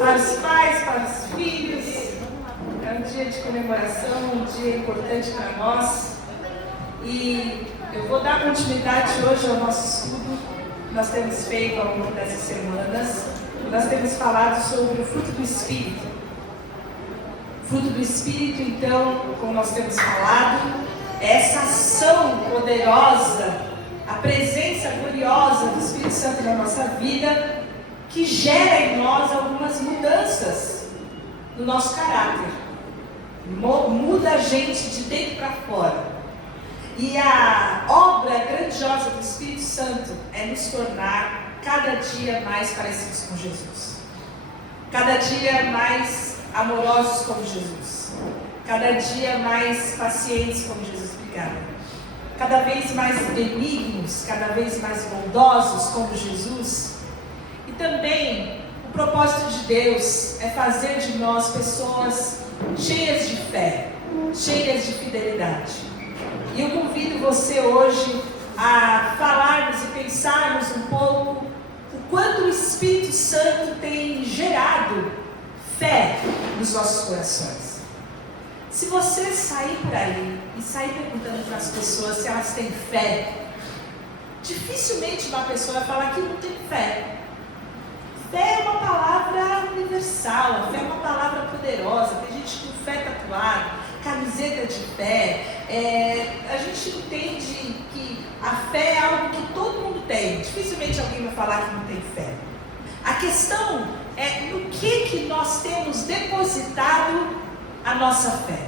para os pais, para os filhos. É um dia de comemoração, um dia importante para nós. E eu vou dar continuidade hoje ao nosso estudo que nós temos feito ao longo dessas semanas. Nós temos falado sobre o fruto do Espírito. Fruto do Espírito, então, como nós temos falado, é essa ação poderosa, a presença gloriosa do Espírito Santo na nossa vida, que gera em nós algumas mudanças no nosso caráter. Muda a gente de dentro para fora. E a obra grandiosa do Espírito Santo é nos tornar cada dia mais parecidos com Jesus. Cada dia mais amorosos como Jesus. Cada dia mais pacientes como Jesus. Obrigada. Cada vez mais benignos, cada vez mais bondosos como Jesus. E também o propósito de Deus é fazer de nós pessoas cheias de fé, cheias de fidelidade. E eu convido você hoje a falarmos e pensarmos um pouco o quanto o Espírito Santo tem gerado fé nos nossos corações. Se você sair por aí e sair perguntando para as pessoas se elas têm fé, dificilmente uma pessoa vai falar que não tem fé. Fé é uma palavra universal, a fé é uma palavra poderosa. Tem gente com fé tatuada, camiseta de fé. A gente entende que a fé é algo que todo mundo tem. Dificilmente alguém vai falar que não tem fé. A questão é no que nós temos depositado a nossa fé.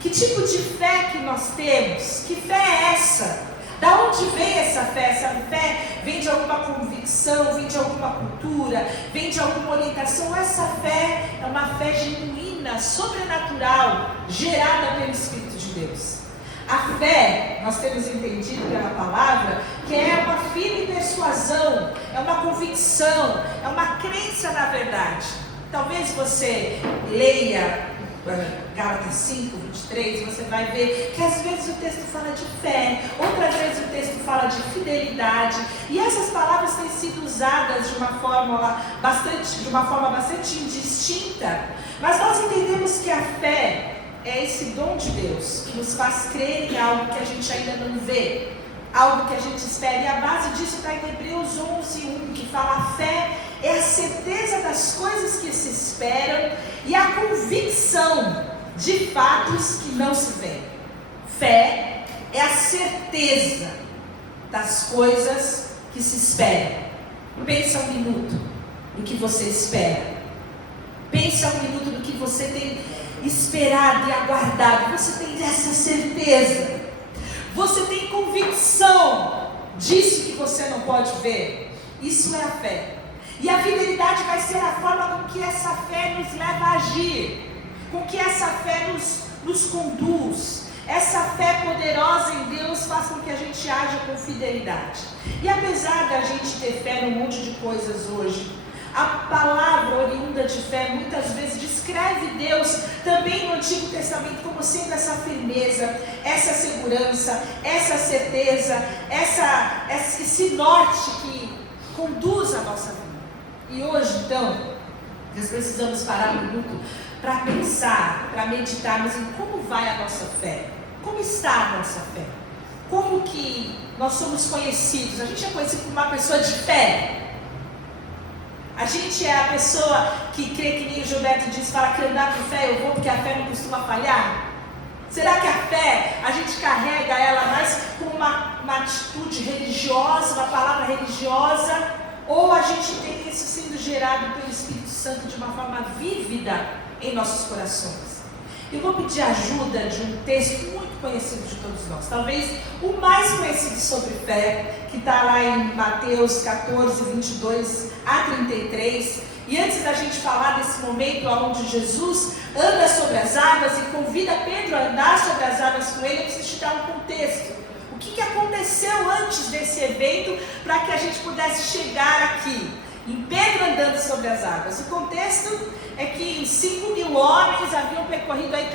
Que tipo de fé que nós temos? Que fé é essa? Da onde vem essa fé? Essa fé vem de alguma convicção, vem de alguma cultura, vem de alguma orientação? Essa fé é uma fé genuína, sobrenatural, gerada pelo Espírito de Deus. A fé, nós temos entendido pela palavra, que é uma firme persuasão, é uma convicção, é uma crença na verdade. Talvez você leia Gálatas 5, 23, você vai ver que às vezes o texto fala de fé, outras vezes o texto fala de fidelidade, e essas palavras têm sido usadas de uma forma bastante indistinta, mas nós entendemos que a fé é esse dom de Deus, que nos faz crer em algo que a gente ainda não vê, algo que a gente espera, e a base disso está em Hebreus 11:1, que fala: a fé é a certeza das coisas que se esperam e a convicção de fatos que não se veem. Fé é a certeza das coisas que se esperam. Pensa um minuto no que você espera. Pensa um minuto no que você tem esperado e aguardado. Você tem essa certeza. Você tem convicção disso que você não pode ver. Isso é a fé. E a fidelidade vai ser a forma com que essa fé nos leva a agir, com que essa fé nos conduz. Essa fé poderosa em Deus faz com que a gente haja com fidelidade. E apesar da gente ter fé num monte de coisas hoje, a palavra oriunda de fé muitas vezes descreve Deus também no Antigo Testamento como sendo essa firmeza, essa segurança, essa certeza, esse norte que conduz a nossa vida. E hoje, então, nós precisamos parar um minuto para pensar, para meditarmos em como vai a nossa fé. Como está a nossa fé? Como que nós somos conhecidos? A gente é conhecido como uma pessoa de fé. A gente é a pessoa que crê, que nem o Gilberto diz, fala que andar com fé eu vou porque a fé não costuma falhar. Será que a fé, a gente carrega ela mais como uma atitude religiosa, uma palavra religiosa, ou a gente tem isso sendo gerado pelo Espírito Santo de uma forma vívida em nossos corações? Eu vou pedir ajuda de um texto muito conhecido de todos nós, talvez o mais conhecido sobre fé, que está lá em Mateus 14, 22 a 33. E antes da gente falar desse momento onde Jesus anda sobre as águas e convida Pedro a andar sobre as águas com ele, eu preciso te dar um contexto. O que aconteceu antes desse evento para que a gente pudesse chegar aqui? Em Pedro andando sobre as águas. O contexto é que 5.000 homens haviam percorrido aí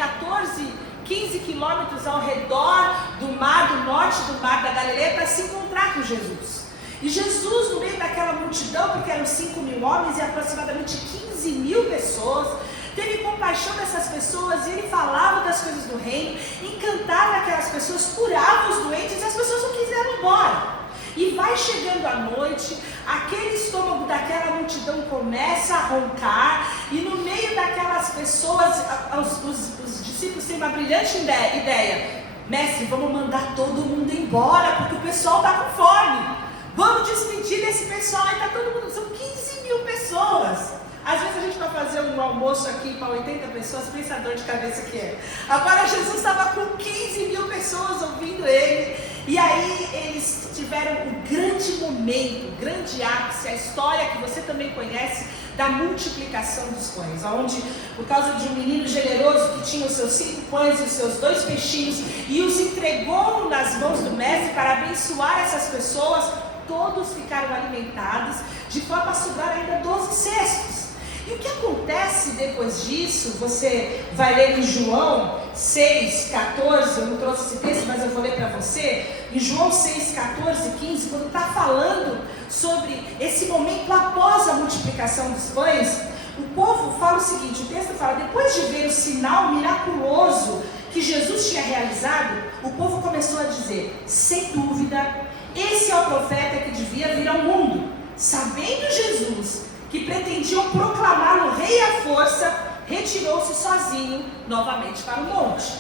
15 quilômetros ao redor do mar, do norte do mar da Galileia, para se encontrar com Jesus. E Jesus, no meio daquela multidão, porque eram 5.000 homens e aproximadamente 15.000 pessoas, teve compaixão dessas pessoas e ele falava das coisas do reino, encantava aquelas pessoas, curava os doentes e as pessoas não quiseram ir embora. E vai chegando a noite, aquele estômago daquela multidão começa a roncar, e no meio daquelas pessoas, os discípulos têm uma brilhante ideia: mestre, vamos mandar todo mundo embora, porque o pessoal está com fome. Vamos despedir desse pessoal, e está todo mundo, são 15.000 pessoas. Às vezes a gente vai fazer um almoço aqui para 80 pessoas, pensa a dor de cabeça que é. Agora Jesus estava com 15.000 pessoas ouvindo ele, e aí eles tiveram um grande momento, um grande ápice, a história que você também conhece, da multiplicação dos pães, onde, por causa de um menino generoso que tinha os seus 5 pães e os seus 2 peixinhos, e os entregou nas mãos do mestre para abençoar essas pessoas, todos ficaram alimentados, de forma a sobrar ainda 12 cestos. E o que acontece depois disso, você vai ler em João 6,14, eu não trouxe esse texto, mas eu vou ler para você, em João 6,14 e 15, quando está falando sobre esse momento após a multiplicação dos pães, o povo fala o seguinte, o texto fala, depois de ver o sinal miraculoso que Jesus tinha realizado, o povo começou a dizer, sem dúvida, esse é o profeta que devia vir ao mundo. Sabendo Jesus que pretendiam proclamá-lo rei à força, retirou-se sozinho novamente para o monte.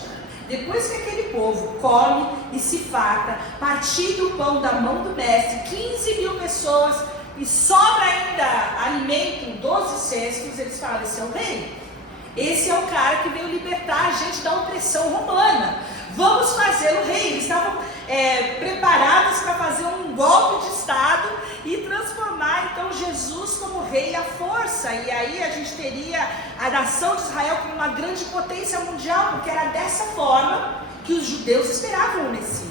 Depois que aquele povo come e se farta, partindo o pão da mão do mestre, 15.000 pessoas, e sobra ainda alimento, 12 cestos, eles falam, esse é o rei. Esse é o cara que veio libertar a gente da opressão romana. Vamos fazê-lo rei. Eles estavam preparados para fazer um golpe de Estado e transformar então Jesus como rei à força. E aí a gente teria a nação de Israel como uma grande potência mundial, porque era dessa forma que os judeus esperavam o Messias.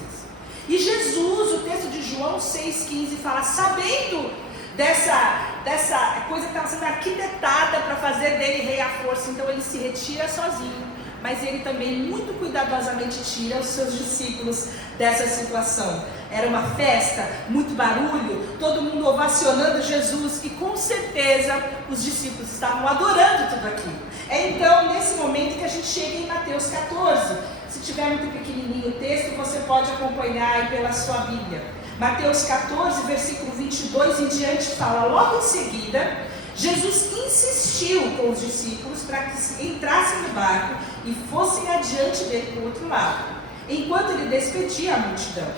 E Jesus, o texto de João 6,15 fala, sabendo dessa coisa que estava sendo arquitetada para fazer dele rei à força, então ele se retira sozinho, mas ele também muito cuidadosamente tira os seus discípulos dessa situação. Era uma festa, muito barulho, todo mundo ovacionando Jesus, e com certeza os discípulos estavam adorando tudo aquilo. É então nesse momento que a gente chega em Mateus 14. Se tiver muito pequenininho o texto, você pode acompanhar aí pela sua Bíblia. Mateus 14, versículo 22 em diante fala, logo em seguida, Jesus insistiu com os discípulos para que entrassem no barco e fossem adiante dele para o outro lado, enquanto ele despedia a multidão.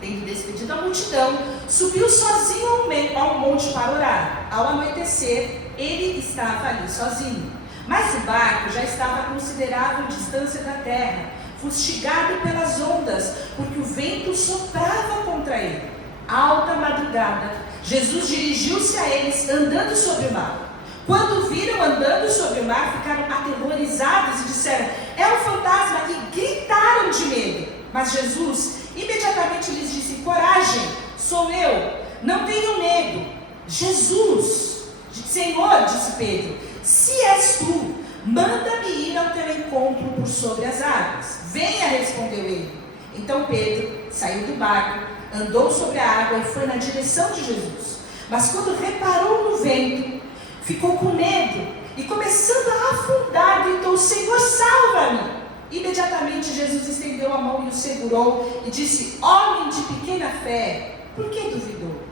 Tendo despedido a multidão, subiu sozinho ao monte para orar. Ao anoitecer, ele estava ali sozinho. Mas o barco já estava a considerável distância da terra, fustigado pelas ondas, porque o vento soprava contra ele. Alta madrugada, Jesus dirigiu-se a eles andando sobre o mar. Quando o viram andando sobre o mar, ficaram aterrorizados e disseram, é um fantasma, e gritaram de medo. Mas Jesus imediatamente lhes disse, coragem, sou eu, não tenham medo. Jesus, Senhor, disse Pedro, se és tu, manda-me ir ao teu encontro por sobre as águas. Venha, respondeu ele. Então Pedro saiu do barco, andou sobre a água e foi na direção de Jesus. Mas quando reparou no vento, ficou com medo e começando a afundar, gritou, Senhor, salva-me. Imediatamente Jesus estendeu a mão e o segurou e disse, homem de pequena fé, por que duvidou?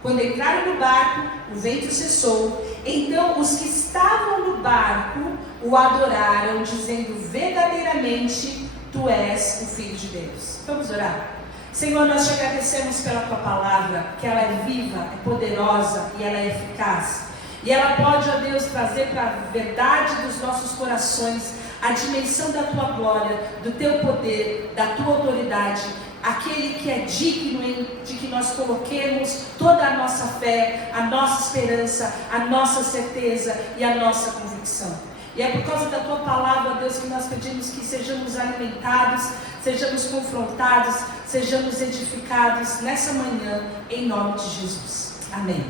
Quando entraram no barco, o vento cessou. Então os que estavam no barco o adoraram, dizendo, verdadeiramente, tu és o Filho de Deus. Vamos orar? Senhor, nós te agradecemos pela tua palavra, que ela é viva, é poderosa e ela é eficaz. E ela pode, ó Deus, trazer para a verdade dos nossos corações a dimensão da tua glória, do teu poder, da tua autoridade, aquele que é digno de que nós coloquemos toda a nossa fé, a nossa esperança, a nossa certeza e a nossa convicção. E é por causa da tua palavra, Deus, que nós pedimos que sejamos alimentados, sejamos confrontados, sejamos edificados nessa manhã, em nome de Jesus. Amém.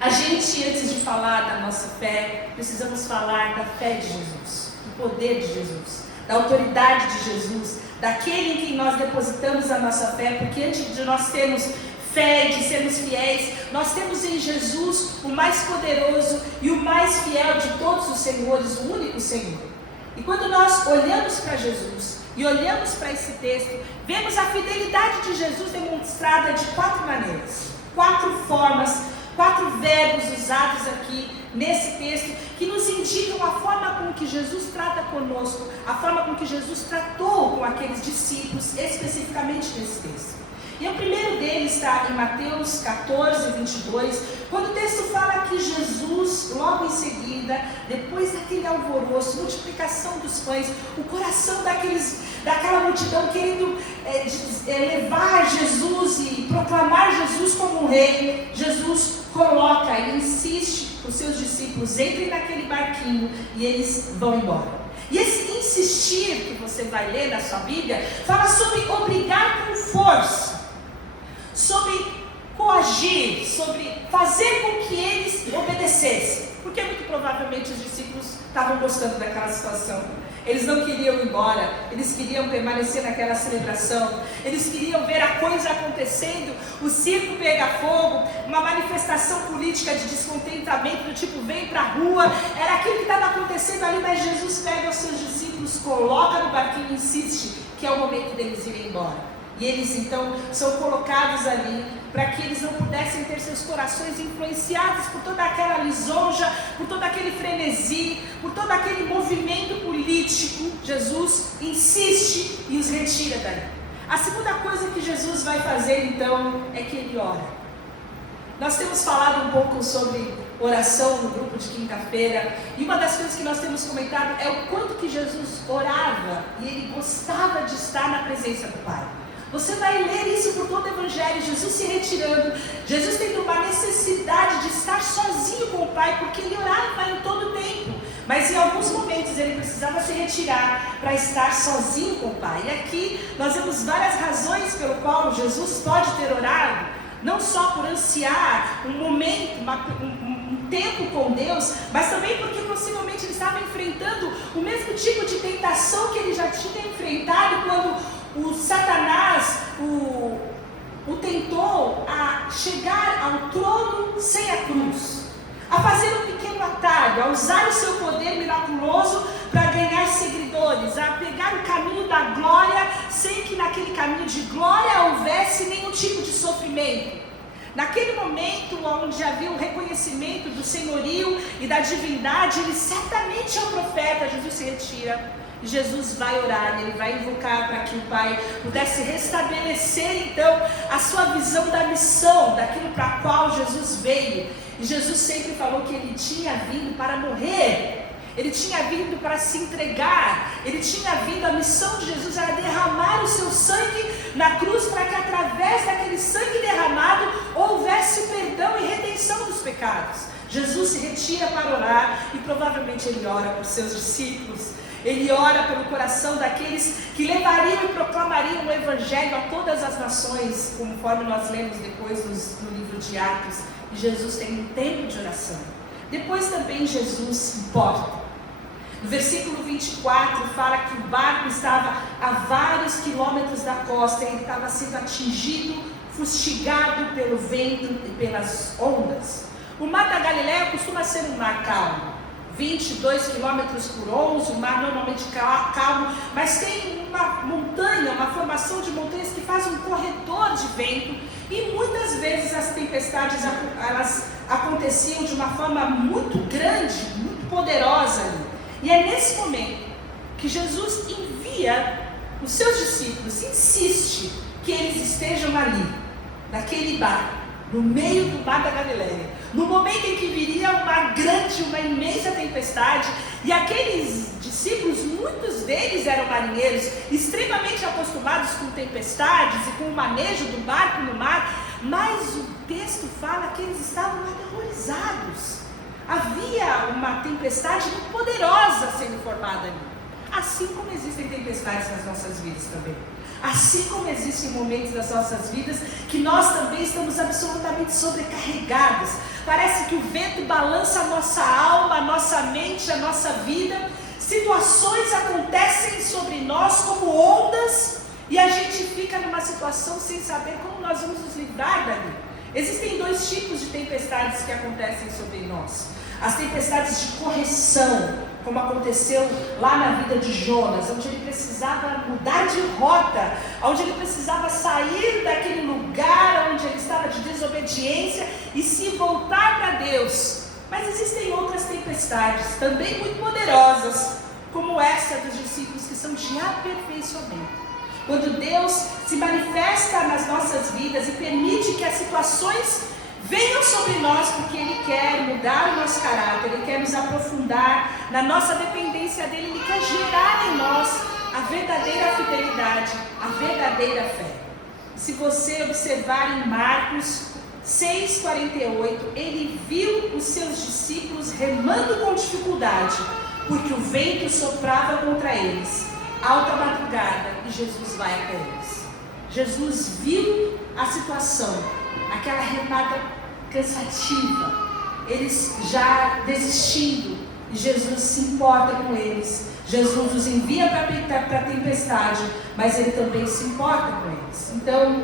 A gente, antes de falar da nossa fé, precisamos falar da fé de Jesus, do poder de Jesus, da autoridade de Jesus, daquele em quem nós depositamos a nossa fé, porque antes de nós termos fé, de sermos fiéis. Nós temos em Jesus o mais poderoso e o mais fiel de todos os senhores, o único Senhor. E quando nós olhamos para Jesus e olhamos para esse texto, vemos a fidelidade de Jesus demonstrada de 4 maneiras, 4 formas, 4 verbos usados aqui nesse texto, que nos indicam a forma com que Jesus trata conosco, a forma com que Jesus tratou com aqueles discípulos, especificamente nesse texto. E o primeiro deles está em Mateus 14, 22, quando o texto fala que Jesus, logo em seguida, depois daquele alvoroço, multiplicação dos pães, o coração daquela multidão querendo levar Jesus e proclamar Jesus como um rei, Jesus coloca e insiste para os seus discípulos, entrem naquele barquinho e eles vão embora. E esse insistir que você vai ler na sua Bíblia, fala sobre obrigar com força, sobre coagir, sobre fazer com que eles obedecessem, porque muito provavelmente os discípulos estavam gostando daquela situação. Eles não queriam ir embora, eles queriam permanecer naquela celebração, eles queriam ver a coisa acontecendo, o circo pegar fogo, uma manifestação política de descontentamento, do tipo, vem para a rua, era aquilo que estava acontecendo ali, mas Jesus pega os seus discípulos, coloca no barquinho e insiste que é o momento deles irem embora. E eles então são colocados ali para que eles não pudessem ter seus corações influenciados por toda aquela lisonja, por todo aquele frenesi, por todo aquele movimento político. Jesus insiste e os retira dali. A segunda coisa que Jesus vai fazer então é que ele ora. Nós temos falado um pouco sobre oração no grupo de quinta-feira, e uma das coisas que nós temos comentado é o quanto que Jesus orava e ele gostava de estar na presença do Pai. Você vai ler isso por todo o Evangelho, Jesus se retirando, Jesus tendo uma necessidade de estar sozinho com o Pai, porque ele orava em todo o tempo, mas em alguns momentos ele precisava se retirar para estar sozinho com o Pai. E aqui nós vemos várias razões pelo qual Jesus pode ter orado, não só por ansiar um momento, um tempo com Deus, mas também porque possivelmente ele estava enfrentando o mesmo tipo de tentação que ele já tinha enfrentado quando o Satanás o tentou a chegar ao trono sem a cruz, a fazer um pequeno atalho, a usar o seu poder miraculoso para ganhar seguidores, a pegar o caminho da glória, sem que naquele caminho de glória houvesse nenhum tipo de sofrimento. Naquele momento onde havia o reconhecimento do senhorio e da divindade, ele certamente é o profeta. Jesus se retira. Jesus vai orar, ele vai invocar para que o Pai pudesse restabelecer então a sua visão da missão, daquilo para a qual Jesus veio. E Jesus sempre falou que ele tinha vindo para morrer, ele tinha vindo para se entregar, ele tinha vindo, a missão de Jesus era derramar o seu sangue na cruz, para que através daquele sangue derramado houvesse perdão e redenção dos pecados. Jesus se retira para orar e provavelmente ele ora por seus discípulos. Ele ora pelo coração daqueles que levariam e proclamariam o Evangelho a todas as nações, conforme nós lemos depois no livro de Atos. E Jesus tem um tempo de oração. Depois também Jesus se importa. No versículo 24 fala que o barco estava a vários quilômetros da costa, e ele estava sendo atingido, fustigado pelo vento e pelas ondas. O mar da Galileia costuma ser um mar calmo, 22 km por 11, o mar normalmente calmo, mas tem uma montanha, uma formação de montanhas que faz um corredor de vento, e muitas vezes as tempestades elas aconteciam de uma forma muito grande, muito poderosa ali. E é nesse momento que Jesus envia os seus discípulos, insiste que eles estejam ali, naquele barco, no meio do mar da Galileia, no momento em que viria uma imensa tempestade, e aqueles discípulos, muitos deles eram marinheiros, extremamente acostumados com tempestades e com o manejo do barco no mar, mas o texto fala que eles estavam aterrorizados. Havia uma tempestade muito poderosa sendo formada ali, assim como existem tempestades nas nossas vidas também. Assim como existem momentos das nossas vidas que nós também estamos absolutamente sobrecarregados. Parece que o vento balança a nossa alma, a nossa mente, a nossa vida. Situações acontecem sobre nós como ondas e a gente fica numa situação sem saber como nós vamos nos livrar dali. Existem dois tipos de tempestades que acontecem sobre nós. As tempestades de correção, como aconteceu lá na vida de Jonas, onde ele precisava mudar de rota, onde ele precisava sair daquele lugar onde ele estava de desobediência e se voltar para Deus. Mas existem outras tempestades, também muito poderosas, como essa dos discípulos, que são de aperfeiçoamento. Quando Deus se manifesta nas nossas vidas e permite que as situações venham sobre nós, porque Ele quer mudar o nosso caráter, Ele quer nos aprofundar na nossa dependência dEle, Ele quer gerar em nós a verdadeira fidelidade, a verdadeira fé. Se você observar em Marcos 6,48, Ele viu os seus discípulos remando com dificuldade, porque o vento soprava contra eles, alta madrugada, e Jesus vai até eles. Jesus viu a situação, aquela remada cansativa, eles já desistindo, e Jesus se importa com eles. Jesus os envia para a tempestade, mas Ele também se importa com eles. Então,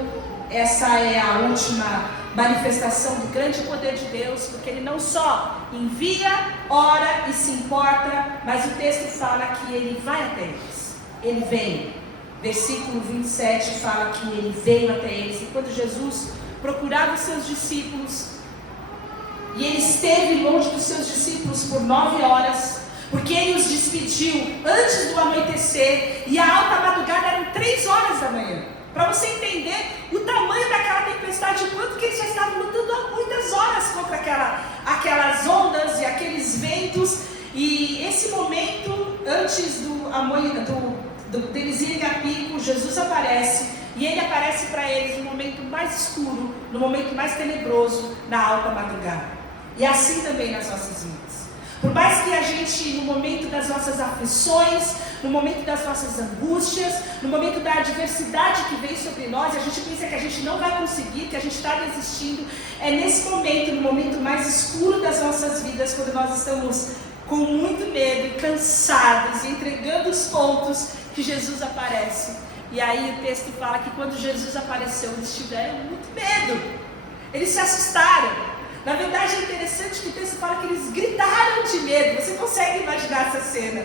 essa é a última manifestação do grande poder de Deus, porque Ele não só envia, ora e se importa, mas o texto fala que Ele vai até eles. Ele vem. Versículo 27 fala que Ele veio até eles. E quando Jesus procurava os seus discípulos, e Ele esteve longe dos seus discípulos por 9 horas, porque Ele os despediu antes do anoitecer, e a alta madrugada eram 3 horas da manhã. Para você entender o tamanho daquela tempestade, o quanto que eles já estavam lutando há muitas horas contra aquelas ondas e aqueles ventos. E esse momento, antes deles irem a pico, Jesus aparece, e Ele aparece para eles no momento mais escuro, no momento mais tenebroso, na alta madrugada. E assim também nas nossas vidas. Por mais que a gente, no momento das nossas aflições, no momento das nossas angústias, no momento da adversidade que vem sobre nós, a gente pensa que a gente não vai conseguir, que a gente está desistindo, é nesse momento, no momento mais escuro das nossas vidas, quando nós estamos com muito medo e cansados, e entregando os pontos, que Jesus aparece. E aí o texto fala que quando Jesus apareceu, eles tiveram muito medo, eles se assustaram. Na verdade é interessante que o texto fala que eles gritaram de medo. Você consegue imaginar essa cena?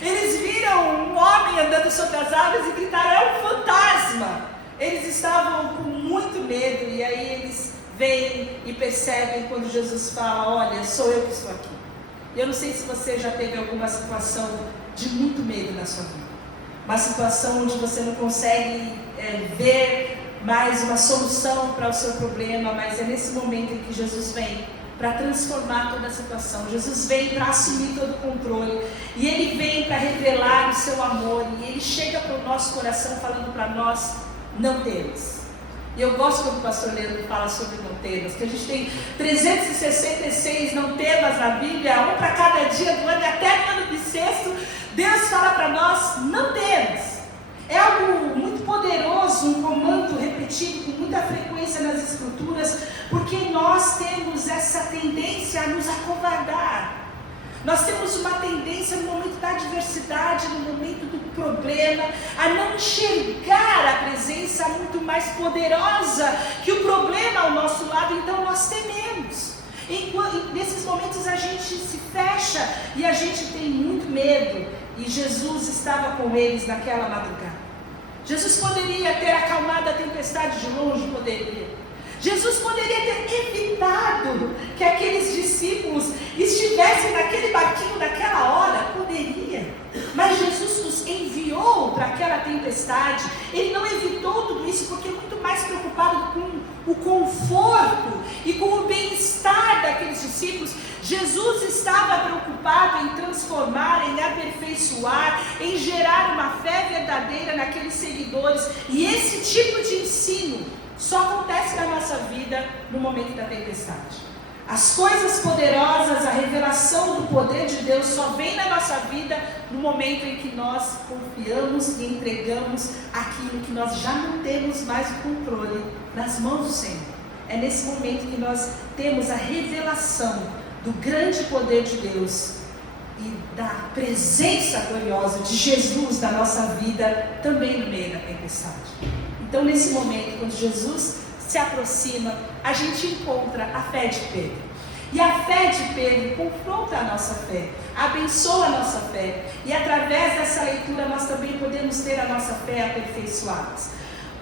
Eles viram um homem andando sobre as águas e gritaram: é um fantasma! Eles estavam com muito medo, e aí eles veem e percebem quando Jesus fala: olha, sou eu que estou aqui. Eu não sei se você já teve alguma situação de muito medo na sua vida, uma situação onde você não consegue ver mais uma solução para o seu problema, mas é nesse momento em que Jesus vem para transformar toda a situação. Jesus vem para assumir todo o controle, e Ele vem para revelar o seu amor, e Ele chega para o nosso coração falando para nós: não temas. E eu gosto quando o pastor Leandro fala sobre não temas, que a gente tem 366 não temas na Bíblia, um para cada dia do ano, e até no ano bissexto, Deus fala para nós: não temas. É algo muito poderoso, um comando repetido com muita frequência nas Escrituras, porque nós temos essa tendência a nos acovardar. Nós temos uma tendência no momento da adversidade, no momento do problema, a não enxergar a presença muito mais poderosa que o problema ao nosso lado, então nós tememos. Nesses momentos a gente se fecha e a gente tem muito medo, e Jesus estava com eles naquela madrugada. Jesus poderia ter acalmado a tempestade de longe, poderia. Jesus poderia ter evitado que aqueles discípulos estivessem naquele barquinho naquela hora, poderia. Mas Jesus nos enviou para aquela tempestade. Ele não evitou tudo isso porque é muito mais preocupado com o conforto e com o bem-estar daqueles discípulos. Jesus estava preocupado em transformar, em aperfeiçoar, em gerar uma fé verdadeira naqueles seguidores. E esse tipo de ensino só acontece na nossa vida no momento da tempestade. As coisas poderosas, a revelação do poder de Deus só vem na nossa vida no momento em que nós confiamos e entregamos aquilo que nós já não temos mais o controle nas mãos do Senhor. É nesse momento que nós temos a revelação do grande poder de Deus e da presença gloriosa de Jesus na nossa vida, também no meio da tempestade. Então, nesse momento, quando Jesus se aproxima, a gente encontra a fé de Pedro. E a fé de Pedro confronta a nossa fé, abençoa a nossa fé. E através dessa leitura nós também podemos ter a nossa fé aperfeiçoada.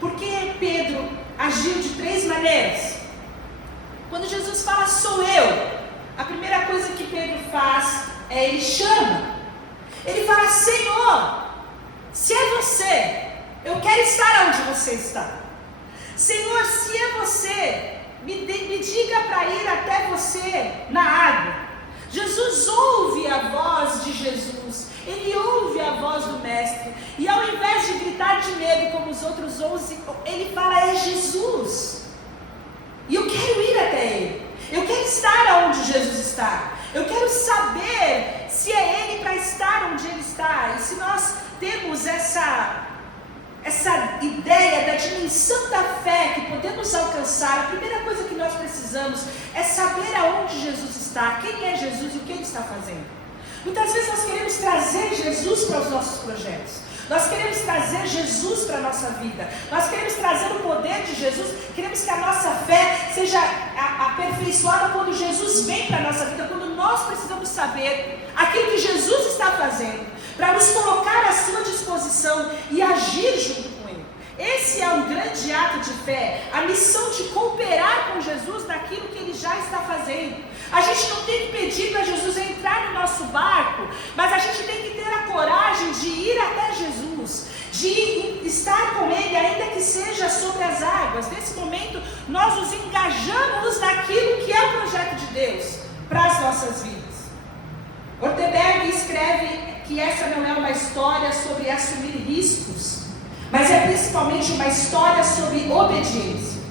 Porque Pedro agiu de 3 maneiras. Quando Jesus fala, sou eu, a primeira coisa que Pedro faz é ele chama. Ele fala, Senhor, se é você, eu quero estar onde você está. Senhor, se é você, me diga para ir até você na água. Jesus ouve a voz de Jesus, ele ouve a voz do Mestre, e ao invés de gritar de medo como os outros 11, ele fala, é Jesus, e eu quero ir até ele, eu quero estar onde Jesus está, eu quero saber se é ele para estar onde ele está. E se nós temos essa ideia da dimensão da fé que podemos alcançar, a primeira coisa que nós precisamos é saber aonde Jesus está, quem é Jesus e o que ele está fazendo. Muitas vezes nós queremos trazer Jesus para os nossos projetos, nós queremos trazer Jesus para a nossa vida, nós queremos trazer o poder de Jesus, queremos que a nossa fé seja aperfeiçoada quando Jesus vem para a nossa vida, quando nós precisamos saber aquilo que Jesus está fazendo, para nos colocar à sua disposição e agir junto com ele. Esse é um grande ato de fé, a missão de cooperar com Jesus naquilo que ele já está fazendo. A gente não tem que pedir para Jesus entrar no nosso barco, mas a gente tem que ter a coragem de ir até Jesus, de estar com ele, ainda que seja sobre as águas. Nesse momento, nós nos engajamos naquilo que é o projeto de Deus para as nossas vidas. Orteberg escreve que essa não é uma história sobre assumir riscos, mas é principalmente uma história sobre obediência.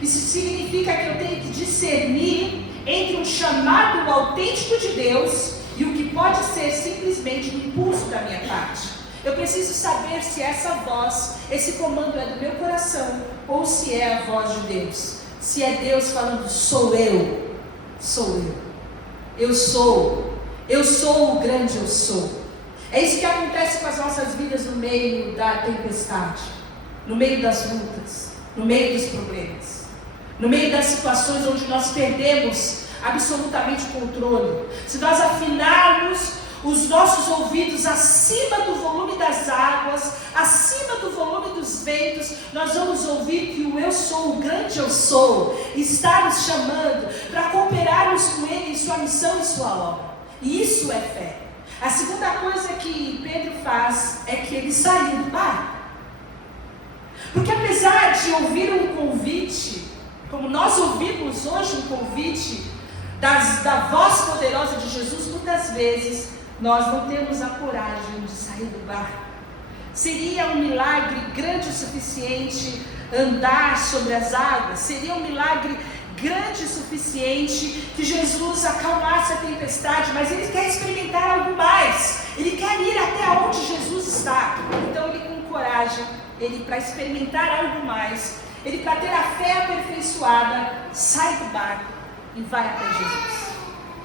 Isso significa que eu tenho que discernir entre um chamado autêntico de Deus e o que pode ser simplesmente um impulso da minha parte. Eu preciso saber se essa voz, esse comando é do meu coração ou se é a voz de Deus. Se é Deus falando, sou eu, eu sou o grande eu sou. É isso que acontece com as nossas vidas no meio da tempestade, no meio das lutas, no meio dos problemas, no meio das situações onde nós perdemos absolutamente o controle. Se nós afinarmos os nossos ouvidos acima do volume das águas, acima do volume dos ventos, nós vamos ouvir que o eu sou, o grande eu sou, está nos chamando para cooperarmos com ele em sua missão e sua obra. E isso é fé. A segunda coisa que Pedro faz é que ele saiu do barco. Porque apesar de ouvir um convite, como nós ouvimos hoje um convite da voz poderosa de Jesus, muitas vezes nós não temos a coragem de sair do barco. Seria um milagre grande o suficiente andar sobre as águas? Seria um milagre grande o suficiente que Jesus acalmasse a tempestade? Mas ele quer experimentar algo mais. Ele quer ir até onde Jesus está. Então ele, com coragem, ele, para experimentar algo mais, ele, para ter a fé aperfeiçoada, sai do barco e vai até Jesus.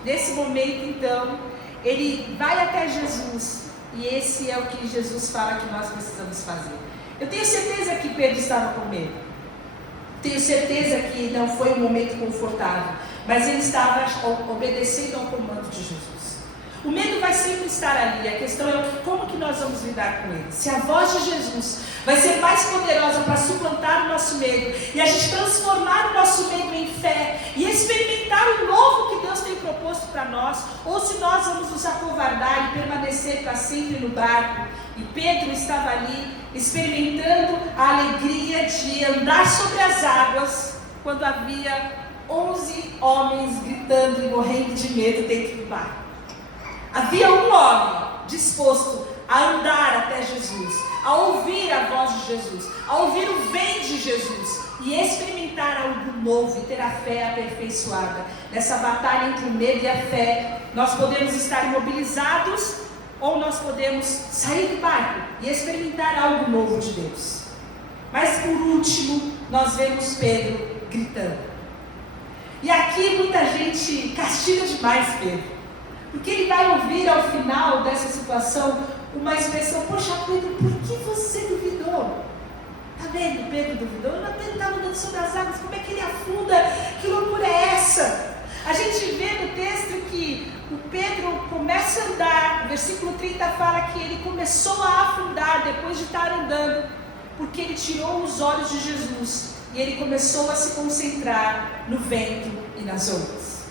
Nesse momento, então, ele vai até Jesus, e esse é o que Jesus fala que nós precisamos fazer. Eu tenho certeza que Pedro estava com medo, tenho certeza que não foi um momento confortável, mas ele estava obedecendo ao comando de Jesus. O medo vai sempre estar ali, a questão é como que nós vamos lidar com ele. Se a voz de Jesus vai ser mais poderosa para suplantar o nosso medo, e a gente transformar o nosso medo em fé, e experimentar o novo que Deus tem proposto para nós, ou se nós vamos nos acovardar e permanecer para sempre no barco. E Pedro estava ali, experimentando a alegria de andar sobre as águas, quando havia 11 homens gritando e morrendo de medo dentro do barco. Havia um homem disposto a andar até Jesus, a ouvir a voz de Jesus, a ouvir o vem de Jesus e experimentar algo novo e ter a fé aperfeiçoada. Nessa batalha entre o medo e a fé, nós podemos estar imobilizados ou nós podemos sair do barco e experimentar algo novo de Deus. Mas por último, nós vemos Pedro gritando. E aqui muita gente castiga demais Pedro. Porque ele vai ouvir ao final dessa situação uma expressão: poxa, Pedro, por que você duvidou? Está vendo? Pedro duvidou? Pedro estava andando sobre as águas, como é que ele afunda? Que loucura é essa? A gente vê no texto que o Pedro começa a andar, o versículo 30 fala que ele começou a afundar depois de estar andando, porque ele tirou os olhos de Jesus e ele começou a se concentrar no vento e nas ondas.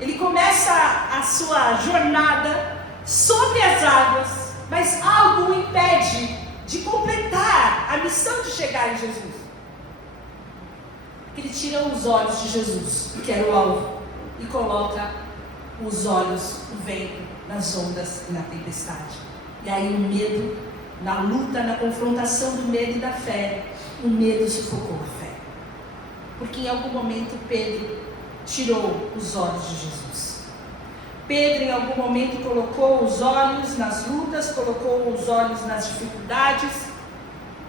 Ele começa a sua jornada sobre as águas, mas algo o impede de completar a missão de chegar em Jesus. Ele tira os olhos de Jesus, que era o alvo, e coloca os olhos no vento, nas ondas e na tempestade. E aí o medo, na luta, na confrontação do medo e da fé, o medo sufocou a fé. Porque em algum momento Pedro tirou os olhos de Jesus. Pedro em algum momento colocou os olhos nas lutas, colocou os olhos nas dificuldades,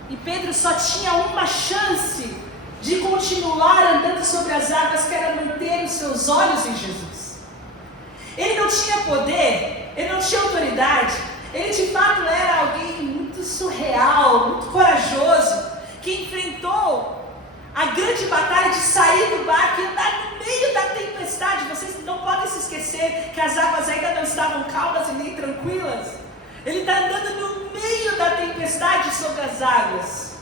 e Pedro só tinha uma chance de continuar andando sobre as águas, que era manter os seus olhos em Jesus. Ele não tinha poder, ele não tinha autoridade, ele de fato era alguém muito surreal, muito corajoso, que enfrentou a grande batalha de sair do barco e andar no meio da tempestade. Vocês não podem se esquecer que as águas ainda não estavam calmas e nem tranquilas. Ele está andando no meio da tempestade sobre as águas.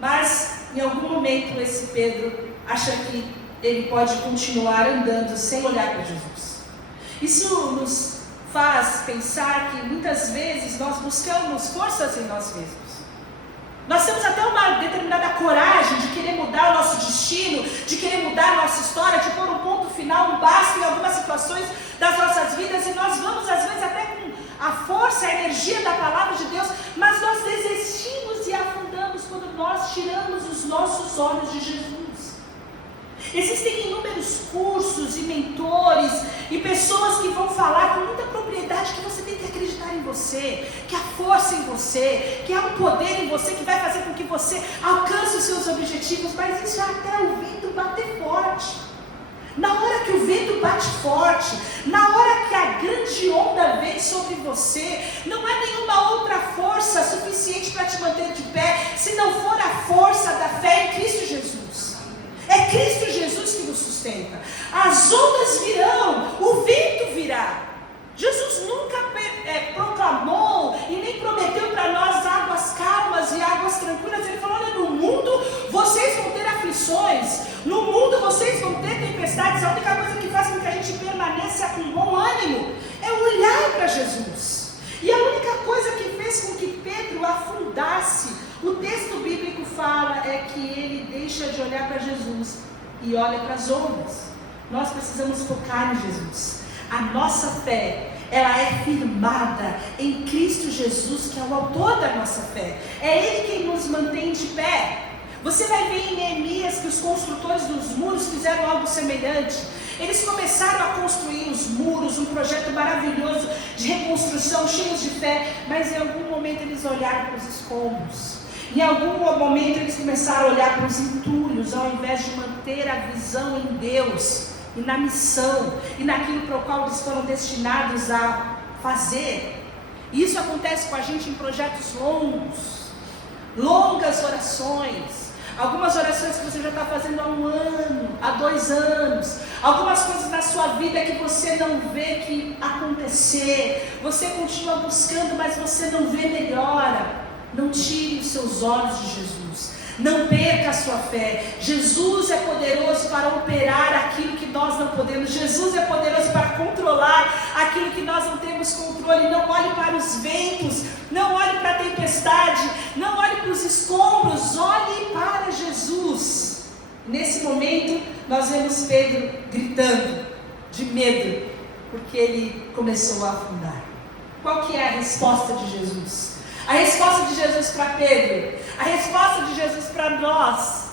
Mas em algum momento esse Pedro acha que ele pode continuar andando sem olhar para Jesus. Isso nos faz pensar que muitas vezes nós buscamos forças em nós mesmos. Nós temos até uma determinada coragem de querer mudar o nosso destino, de querer mudar a nossa história, de pôr um ponto final, um basta em algumas situações das nossas vidas, e nós vamos às vezes até com a força, a energia da palavra de Deus, mas nós desistimos e afundamos quando nós tiramos os nossos olhos de Jesus. Existem inúmeros cursos e mentores e pessoas que vão falar com muita propriedade que você tem que acreditar em você, que há força em você, que há um poder em você que vai fazer com que você alcance os seus objetivos, mas isso é até o vento bater forte. Na hora que o vento bate forte, na hora que a grande onda vem sobre você, não há nenhuma outra força suficiente para te manter de pé, se não for a força da fé em Cristo Jesus. É Cristo Jesus que nos sustenta. As ondas virão, o vento virá. Jesus nunca proclamou e nem prometeu para nós águas calmas e águas tranquilas. Ele falou: olha, no mundo vocês vão ter aflições, no mundo vocês vão ter tempestades. A única coisa que faz com que a gente permaneça com bom ânimo é olhar para Jesus. E a única coisa que fez com que Pedro afundasse, o texto bíblico fala, é que ele deixa de olhar para Jesus e olha para as ondas. Nós precisamos focar em Jesus. A nossa fé, ela é firmada em Cristo Jesus, que é o autor da nossa fé. É Ele quem nos mantém de pé. Você vai ver em Neemias que os construtores dos muros fizeram algo semelhante. Eles começaram a construir os muros, um projeto maravilhoso de reconstrução, cheios de fé, mas em algum momento eles olharam para os escombros. Em algum momento eles começaram a olhar para os entulhos, ao invés de manter a visão em Deus e na missão e naquilo para o qual eles foram destinados a fazer. E isso acontece com a gente em projetos longos, longas orações. Algumas orações que você já está fazendo há 1 ano, há 2 anos. Algumas coisas na sua vida que você não vê que acontecer. Você continua buscando, mas você não vê melhora. Não tire os seus olhos de Jesus. Não perca a sua fé. Jesus é poderoso para operar aquilo que nós não podemos. Jesus é poderoso para controlar aquilo que nós não temos controle. Não olhe para os ventos, não olhe para a tempestade, não olhe para os escombros, olhe para Jesus. Nesse momento nós vemos Pedro gritando de medo, porque ele começou a afundar. Qual que é a resposta de Jesus? A resposta de Jesus para Pedro, a resposta de Jesus para nós,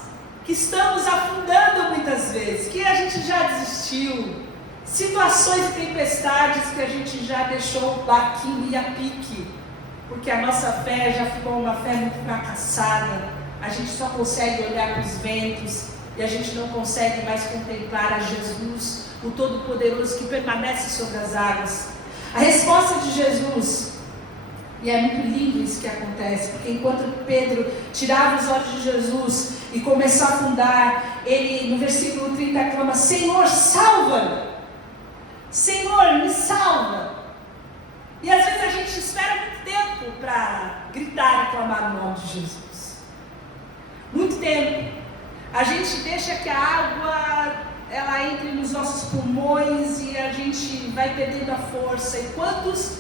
que estamos afundando muitas vezes, que a gente já desistiu, situações e tempestades que a gente já deixou o barquinho ir a pique, porque a nossa fé já ficou uma fé muito fracassada, a gente só consegue olhar para os ventos e a gente não consegue mais contemplar a Jesus o Todo-Poderoso que permanece sobre as águas. A resposta de Jesus, e é muito lindo isso que acontece, porque enquanto Pedro tirava os olhos de Jesus e começou a afundar, ele no versículo 30 clama: Senhor, salva! Senhor, me salva! E às vezes a gente espera muito tempo para gritar e clamar o nome de Jesus. Muito tempo. A gente deixa que a água ela entre nos nossos pulmões e a gente vai perdendo a força. E quantos,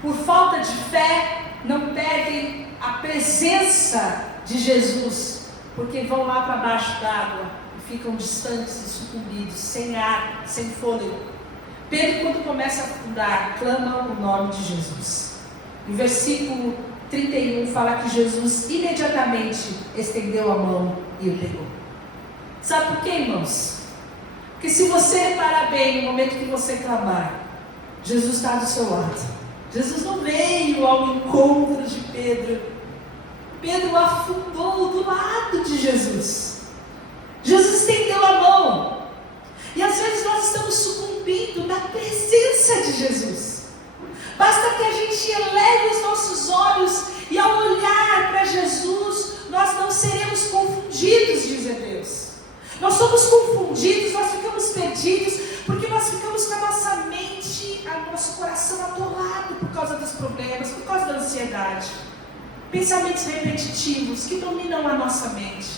por falta de fé, não perdem a presença de Jesus, porque vão lá para baixo d'água e ficam distantes e sucumbidos, sem ar, sem fôlego. Pedro, quando começa a afundar, clama o nome de Jesus. No versículo 31 fala que Jesus imediatamente estendeu a mão e o pegou. Sabe por quê, irmãos? Porque se você reparar bem no momento que você clamar, Jesus está do seu lado. Jesus não veio ao encontro de Pedro. Pedro afundou do lado de Jesus. Jesus estendeu a mão. E às vezes nós estamos sucumbindo na presença de Jesus. Basta que a gente eleve os nossos olhos e ao olhar para Jesus, nós não seremos confundidos, diz Hebreus. Nós somos confundidos, nós ficamos perdidos, porque nós ficamos com a nossa mente, o nosso coração atolado por causa dos problemas, por causa da ansiedade. Pensamentos repetitivos que dominam a nossa mente,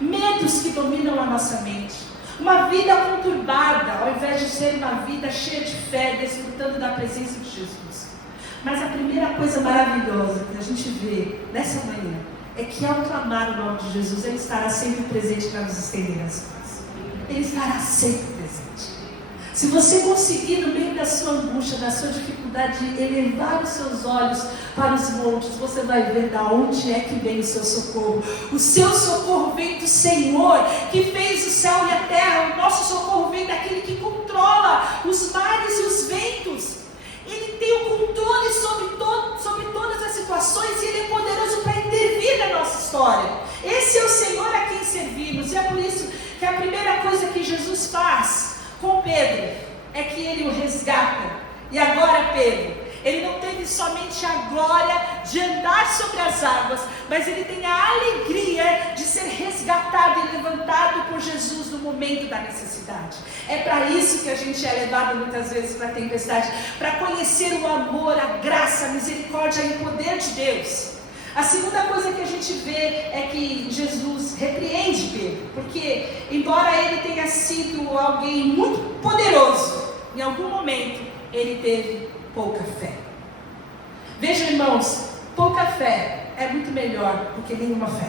medos que dominam a nossa mente, uma vida conturbada, ao invés de ser uma vida cheia de fé, desfrutando da presença de Jesus. Mas a primeira coisa maravilhosa que a gente vê nessa manhã é que ao clamar o nome de Jesus, Ele estará sempre presente para nos estender as mãos. Ele estará sempre presente. Se você conseguir, no meio da sua angústia, da sua dificuldade, elevar os seus olhos para os montes, você vai ver de onde é que vem o seu socorro. O seu socorro vem do Senhor, que fez o céu e a terra. O nosso socorro vem daquele que controla os mares e os ventos. Ele tem o controle sobre todas as situações e Ele é poderoso para intervir na nossa história. Esse é o Senhor a quem servimos. E é por isso que a primeira coisa que Jesus faz com Pedro é que Ele o resgata. E agora Pedro, ele não teve somente a glória de andar sobre as águas, mas ele tem a alegria de ser resgatado e levantado por Jesus no momento da necessidade. É para isso que a gente é levado muitas vezes para a tempestade, para conhecer o amor, a graça, a misericórdia e o poder de Deus. A segunda coisa que a gente vê é que Jesus repreende Pedro, porque embora ele tenha sido alguém muito poderoso, em algum momento ele teve pouca fé. Vejam, irmãos, pouca fé é muito melhor do que nenhuma fé.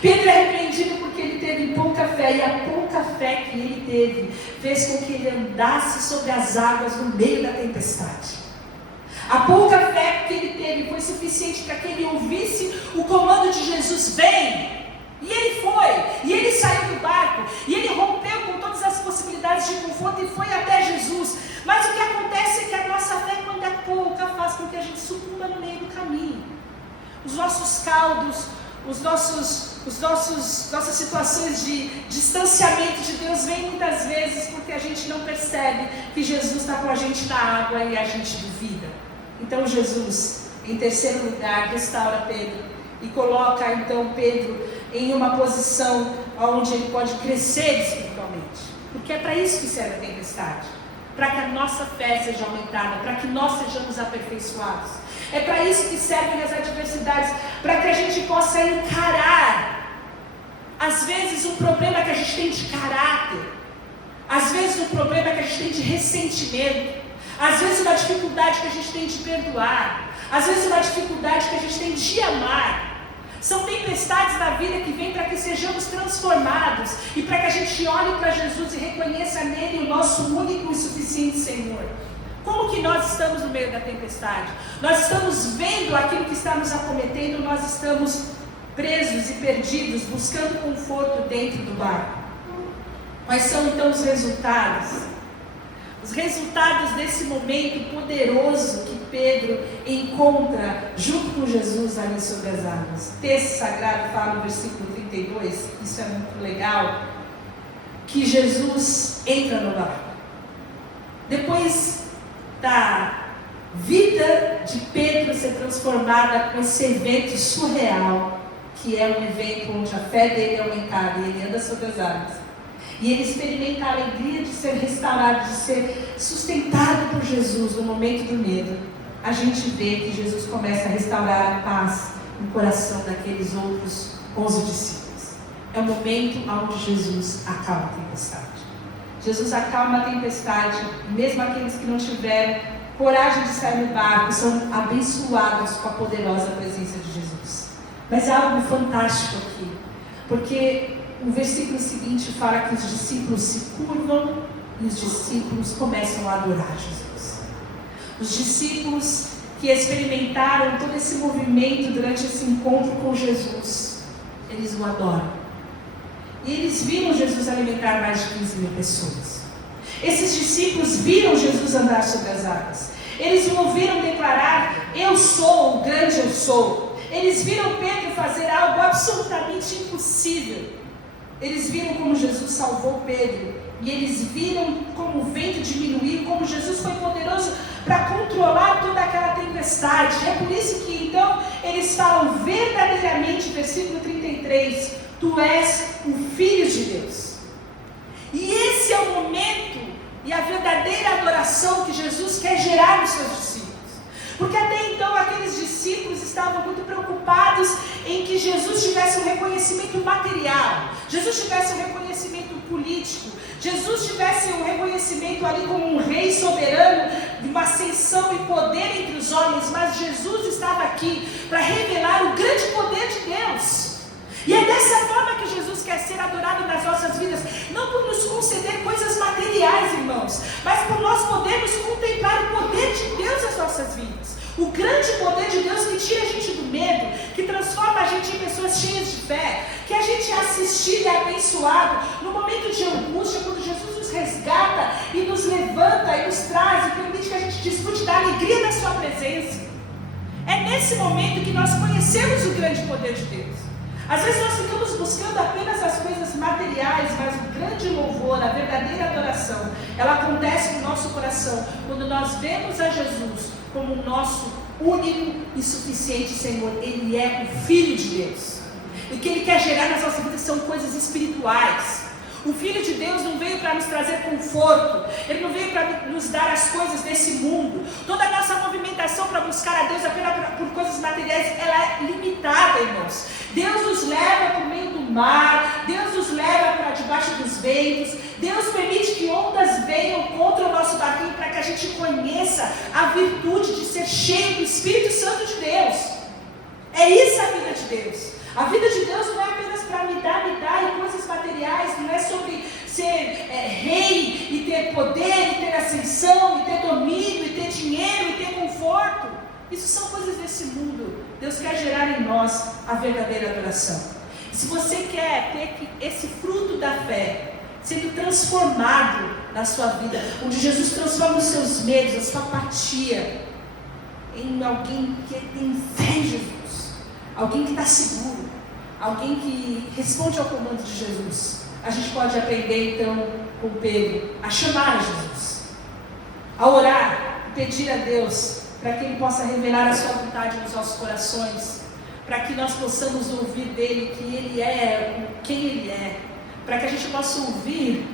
Pedro é repreendido porque ele teve pouca fé, e a pouca fé que ele teve fez com que ele andasse sobre as águas no meio da tempestade. A pouca fé que ele teve foi suficiente para que ele ouvisse o comando de Jesus: vem! E ele foi, e ele saiu do barco, e ele rompeu com todas as possibilidades de conforto e foi até Jesus. Mas o que acontece é que a nossa fé, quando é pouca, faz com que a gente sucumba no meio do caminho. Os nossos caldos, nossas situações de distanciamento de Deus vêm muitas vezes porque a gente não percebe que Jesus está com a gente na água e a gente duvida. Então Jesus, em terceiro lugar, restaura Pedro e coloca então Pedro em uma posição onde ele pode crescer espiritualmente. Porque é para isso que serve a tempestade. Para que a nossa fé seja aumentada, para que nós sejamos aperfeiçoados. É para isso que servem as adversidades, para que a gente possa encarar, às vezes, um problema que a gente tem de caráter, às vezes um problema que a gente tem de ressentimento, às vezes uma dificuldade que a gente tem de perdoar, às vezes uma dificuldade que a gente tem de amar. São tempestades na vida que vêm para que sejamos transformados e para que a gente olhe para Jesus e reconheça nele o nosso único e suficiente Senhor. Como que nós estamos no meio da tempestade? Nós estamos vendo aquilo que está nos acometendo, nós estamos presos e perdidos, buscando conforto dentro do barco. Quais são então os resultados? Os resultados desse momento poderoso que Pedro encontra junto com Jesus ali sobre as águas. O texto sagrado fala no versículo 32, isso é muito legal, que Jesus entra no barco. Depois da vida de Pedro ser transformada com esse evento surreal, que é um evento onde a fé dele é aumentada e ele anda sobre as águas, e ele experimenta a alegria de ser restaurado, de ser sustentado por Jesus no momento do medo, a gente vê que Jesus começa a restaurar a paz no coração daqueles outros 11 discípulos. É o momento onde Jesus acalma a tempestade. Jesus acalma a tempestade, e mesmo aqueles que não tiveram coragem de sair no barco são abençoados com a poderosa presença de Jesus. Mas há algo fantástico aqui, porque o versículo seguinte fala que os discípulos se curvam e os discípulos começam a adorar Jesus. Os discípulos que experimentaram todo esse movimento durante esse encontro com Jesus, eles o adoram. E eles viram Jesus alimentar mais de 15 mil pessoas. Esses discípulos viram Jesus andar sobre as águas. Eles o ouviram declarar: eu sou o grande eu sou. Eles viram Pedro fazer algo absolutamente impossível. Eles viram como Jesus salvou Pedro. E eles viram como o vento diminuiu, como Jesus foi poderoso para controlar toda aquela tempestade. É por isso que então eles falam verdadeiramente, versículo 33, tu és o Filho de Deus. E esse é o momento e a verdadeira adoração que Jesus quer gerar nos seus discípulos. Porque até então aqueles discípulos estavam muito preocupados em que Jesus tivesse um reconhecimento material, Jesus tivesse um reconhecimento político, Jesus tivesse um reconhecimento ali como um rei soberano, de uma ascensão e poder entre os homens, mas Jesus estava aqui para revelar o grande poder de Deus. E é dessa forma que Jesus quer ser adorado nas nossas vidas, não por nos conceder coisas materiais, irmãos, mas por nós podermos contemplar o poder de Deus nas nossas vidas. O grande poder de Deus que tira a gente do medo, que transforma a gente em pessoas cheias de fé, que a gente é assistido e abençoado no momento de angústia, quando Jesus nos resgata e nos levanta e nos traz e permite que a gente desfrute da alegria da sua presença. É nesse momento que nós conhecemos o grande poder de Deus. Às vezes nós ficamos buscando apenas as coisas materiais, mas o grande louvor, a verdadeira adoração, ela acontece no nosso coração quando nós vemos a Jesus como o nosso único e suficiente Senhor. Ele é o Filho de Deus. E o que Ele quer gerar nas nossas vidas são coisas espirituais. O Filho de Deus não veio para nos trazer conforto, Ele não veio para nos dar as coisas desse mundo. Toda a nossa movimentação para buscar a Deus apenas por coisas materiais, ela é limitada, irmãos. Deus nos leva para o meio do mar, Deus nos leva para debaixo dos ventos, Deus permite que ondas venham contra o nosso barquinho para que a gente conheça a virtude de ser cheio do Espírito Santo de Deus. É isso a vida de Deus. A vida de Deus não é apenas para me dar e coisas materiais, não é sobre ser rei e ter poder, e ter ascensão, e ter domínio, e ter dinheiro, e ter conforto. Isso são coisas desse mundo. Deus quer gerar em nós a verdadeira adoração. Se você quer ter esse fruto da fé sendo transformado na sua vida, onde Jesus transforma os seus medos, a sua apatia, em alguém que tem fé em Jesus, alguém que está seguro, alguém que responde ao comando de Jesus, a gente pode aprender então com Pedro a chamar a Jesus, a orar e pedir a Deus para que Ele possa revelar a sua vontade nos nossos corações, para que nós possamos ouvir dEle que Ele é quem Ele é, para que a gente possa ouvir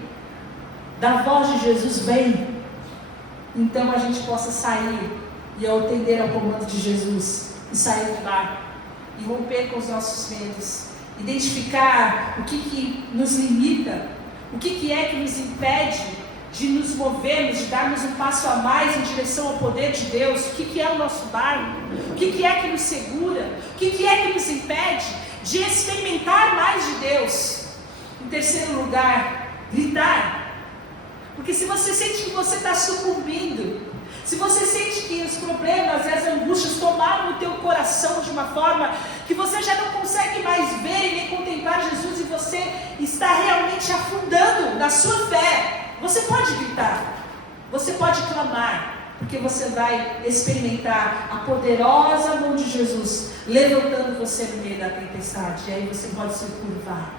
da voz de Jesus, vem, então a gente possa sair e atender ao comando de Jesus e sair do barco e romper com os nossos medos, identificar o que nos limita, o que é que nos impede de nos movermos, de darmos um passo a mais em direção ao poder de Deus, o que é o nosso barco, o que é que nos segura, o que é que nos impede de experimentar mais de Deus. Em terceiro lugar, gritar, porque se você sente que você está sucumbindo, se você sente que os problemas e as angústias tomaram o teu coração de uma forma que você já não consegue mais ver e nem contemplar Jesus, e você está realmente afundando na sua fé, você pode gritar, você pode clamar, porque você vai experimentar a poderosa mão de Jesus levantando você no meio da tempestade. E aí você pode se curvar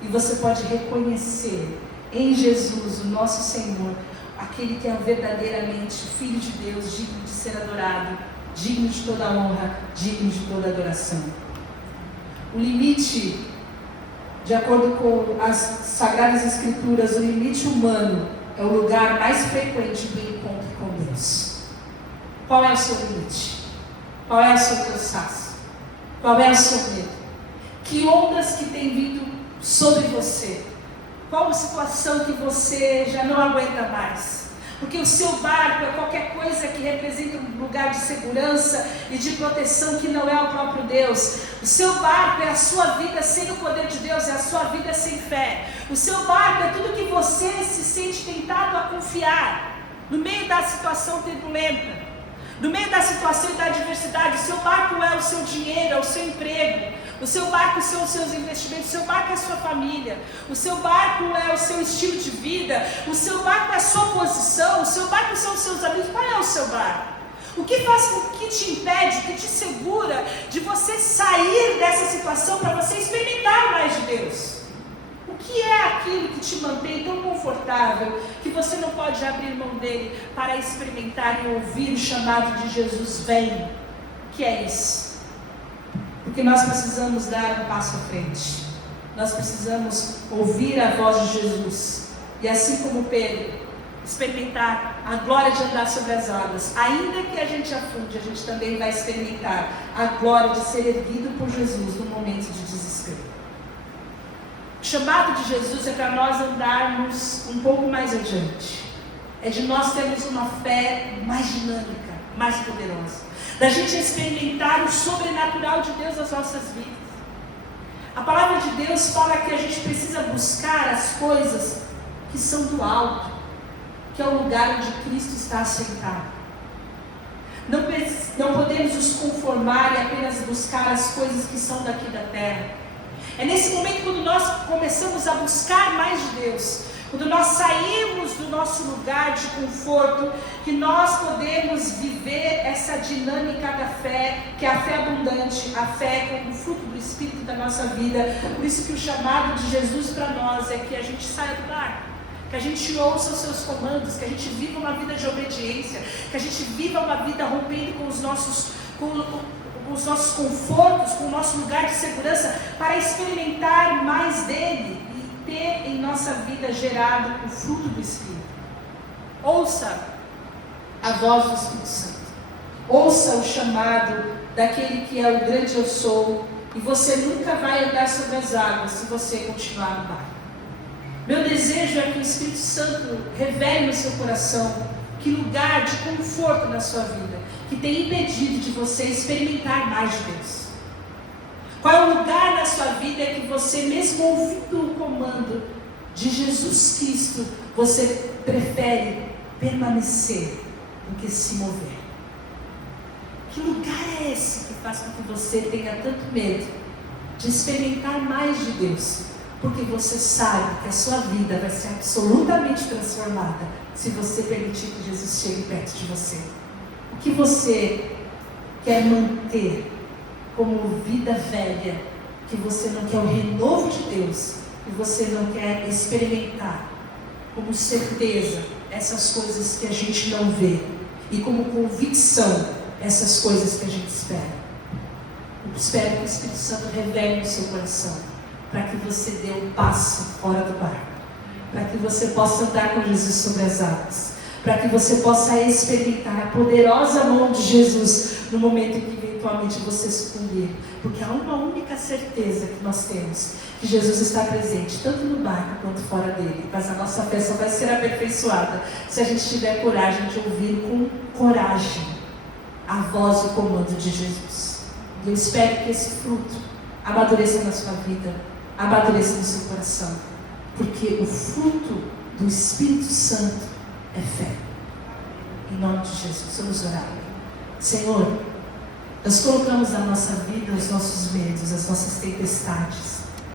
e você pode reconhecer em Jesus, o nosso Senhor, aquele que é verdadeiramente Filho de Deus, digno de ser adorado, digno de toda honra, digno de toda adoração. O limite, de acordo com as Sagradas Escrituras, o limite humano é o lugar mais frequente do encontro com Deus. Qual é o seu limite? Qual é o seu cansaço? Qual é o seu medo? Que ondas que têm vindo sobre você? Qual a situação que você já não aguenta mais? Porque o seu barco é qualquer coisa que representa um lugar de segurança e de proteção que não é o próprio Deus. O seu barco é a sua vida sem o poder de Deus, é a sua vida sem fé. O seu barco é tudo que você se sente tentado a confiar no meio da situação turbulenta, no meio da situação e da adversidade. O seu barco é o seu dinheiro, é o seu emprego. O seu barco são os seus investimentos, o seu barco é a sua família, o seu barco é o seu estilo de vida, o seu barco é a sua posição, o seu barco são os seus amigos. Qual é o seu barco? O que faz com que te impede, que te segura de você sair dessa situação para você experimentar mais de Deus? O que é aquilo que te mantém tão confortável que você não pode abrir mão dele para experimentar e ouvir o chamado de Jesus? Vem. O que é isso? Porque nós precisamos dar um passo à frente. Nós precisamos ouvir a voz de Jesus. E assim como Pedro, experimentar a glória de andar sobre as águas. Ainda que a gente afunde, a gente também vai experimentar a glória de ser erguido por Jesus no momento de desespero. O chamado de Jesus é para nós andarmos um pouco mais adiante. É de nós termos uma fé mais dinâmica, mais poderosa. Da gente experimentar o sobrenatural de Deus nas nossas vidas. A palavra de Deus fala que a gente precisa buscar as coisas que são do alto, que é o lugar onde Cristo está assentado. Não podemos nos conformar e apenas buscar as coisas que são daqui da terra. É nesse momento quando nós começamos a buscar mais de Deus, quando nós saímos do nosso lugar de conforto, que nós podemos viver essa dinâmica da fé, que é a fé abundante, a fé como fruto do Espírito da nossa vida. Por isso que o chamado de Jesus para nós é que a gente saia do barco, que a gente ouça os seus comandos, que a gente viva uma vida de obediência, que a gente viva uma vida rompendo com os nossos confortos, com o nosso lugar de segurança, para experimentar mais dele e ter em nossa vida gerado o fruto do Espírito. Ouça a voz do Espírito Santo. Ouça o chamado daquele que é o grande eu sou, e você nunca vai andar sobre as águas se você continuar no barco. Meu desejo é que o Espírito Santo revele no seu coração que lugar de conforto na sua vida que tem impedido de você experimentar mais de Deus. Qual é o lugar na sua vida que você, mesmo ouvindo o comando de Jesus Cristo, você prefere permanecer do que se mover? Que lugar é esse que faz com que você tenha tanto medo de experimentar mais de Deus? Porque você sabe que a sua vida vai ser absolutamente transformada se você permitir que Jesus chegue perto de você. O que você quer manter como vida velha, que você não quer o renovo de Deus, que você não quer experimentar como certeza essas coisas que a gente não vê, e como convicção essas coisas que a gente espera? Eu espero que o Espírito Santo revele no seu coração, para que você dê um passo fora do barco, para que você possa andar com Jesus sobre as águas, para que você possa experimentar a poderosa mão de Jesus no momento em que eventualmente você sucumbir. Porque há uma única certeza que nós temos, que Jesus está presente tanto no barco quanto fora dele. Mas a nossa fé só vai ser aperfeiçoada se a gente tiver coragem de ouvir com coragem a voz e o comando de Jesus. E eu espero que esse fruto amadureça na sua vida, amadureça no seu coração, porque o fruto do Espírito Santo é fé. Em nome de Jesus, vamos orar. Senhor, nós colocamos na nossa vida os nossos medos, as nossas tempestades.